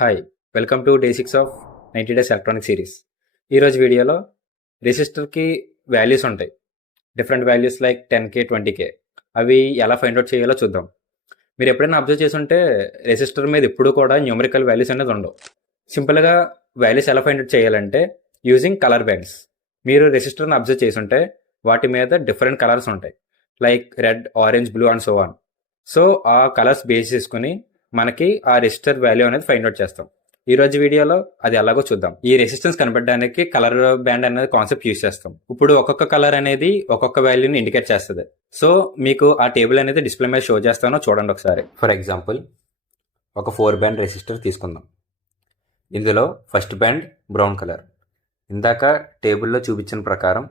Hi, welcome to day 6 of 90 days electronic series. ఈరోజు వీడియోలో రెసిస్టర్కి values ఉంటాయి. Different values like 10K 20K అవి ఎలా ఫైండ్ అవుట్ చేయాలో చూద్దాం. మీరు ఎప్పుడైనా అబ్జర్వ్ చేసి ఉంటే రెసిస్టర్ మీద ఎప్పుడు కూడా న్యూమరికల్ వాల్యూస్ అనేది ఉండవు. సింపుల్గా వాల్యూస్ ఎలా ఫైండ్ అవుట్ చేయాలంటే యూజింగ్ కలర్ బ్యాండ్స్. మీరు రెసిస్టర్ని అబ్జర్వ్ చేసి ఉంటే వాటి మీద డిఫరెంట్ కలర్స్ ఉంటాయి, like red, orange, blue and so on. So ఆ కలర్స్ బేస్ చేసుకుని మనకి ఆ రెసిస్టర్ వాల్యూ అనేది ఫైండ్ అవుట్ చేస్తాం. ఈ రోజు వీడియోలో అది ఎలాగో చూద్దాం. ఈ రెసిస్టెన్స్ కనబడడానికి కలర్ బ్యాండ్ అనేది కాన్సెప్ట్ యూజ్ చేస్తాం. ఇప్పుడు ఒక్కొక్క కలర్ అనేది ఒక్కొక్క వాల్యూని ఇండికేట్ చేస్తుంది. సో మీకు ఆ టేబుల్ అనేది డిస్ప్లే మీద షో చేస్తానో చూడండి ఒకసారి. ఫర్ ఎగ్జాంపుల్ ఒక 4 బ్యాండ్ రెసిస్టర్ తీసుకుందాం. ఇందులో ఫస్ట్ బ్యాండ్ బ్రౌన్ కలర్. ఇందాక టేబుల్లో చూపించిన ప్రకారం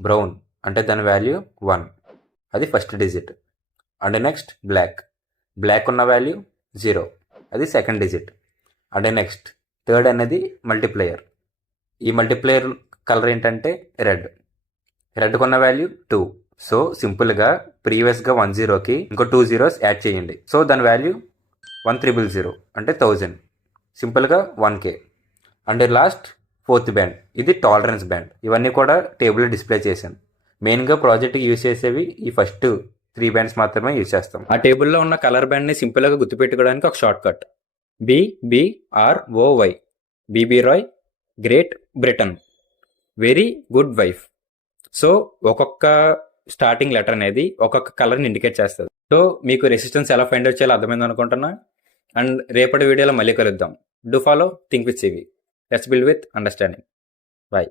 బ్రౌన్ అంటే దాని వాల్యూ 1, అది first digit. And next block ఉన్న వాల్యూ 0, అది second digit. And next third అనేది మల్టిప్లేయర్. ఈ మల్టిప్లేయర్ కలర్ ఏంటంటే రెడ్ కొన్న వాల్యూ 2. సో సింపుల్గా ప్రీవియస్గా 10కి ఇంకో 2 zeros యాడ్ చేయండి. సో దాని వాల్యూ 1300 అంటే 1000, సింపుల్గా 1K. And last fourth band, ఇది టాలరెన్స్ బ్యాండ్. ఇవన్నీ కూడా టేబుల్లో డిస్ప్లే చేశాను. మెయిన్గా ప్రాజెక్ట్కి యూజ్ చేసేవి ఈ ఫస్ట్ 3 బ్యాండ్స్ మాత్రమే యూజ్ చేస్తాం. ఆ టేబుల్లో ఉన్న కలర్ బ్యాండ్ని సింపుల్గా గుర్తుపెట్టుకోవడానికి ఒక shortcut BBROY, BB Roy, Great Britain, very good wife. So ఒక్కొక్క స్టార్టింగ్ లెటర్ అనేది ఒక్కొక్క కలర్ని ఇండికేట్ చేస్తుంది. సో మీకు రెసిస్టెన్స్ ఎలా ఫైండ్ అవుట్ చేయాలో అర్థమైంది అనుకుంటున్నా. అండ్ రేపటి వీడియోలో మళ్ళీ కలుద్దాం. Do follow think with CV. Let's build with understanding. Bye.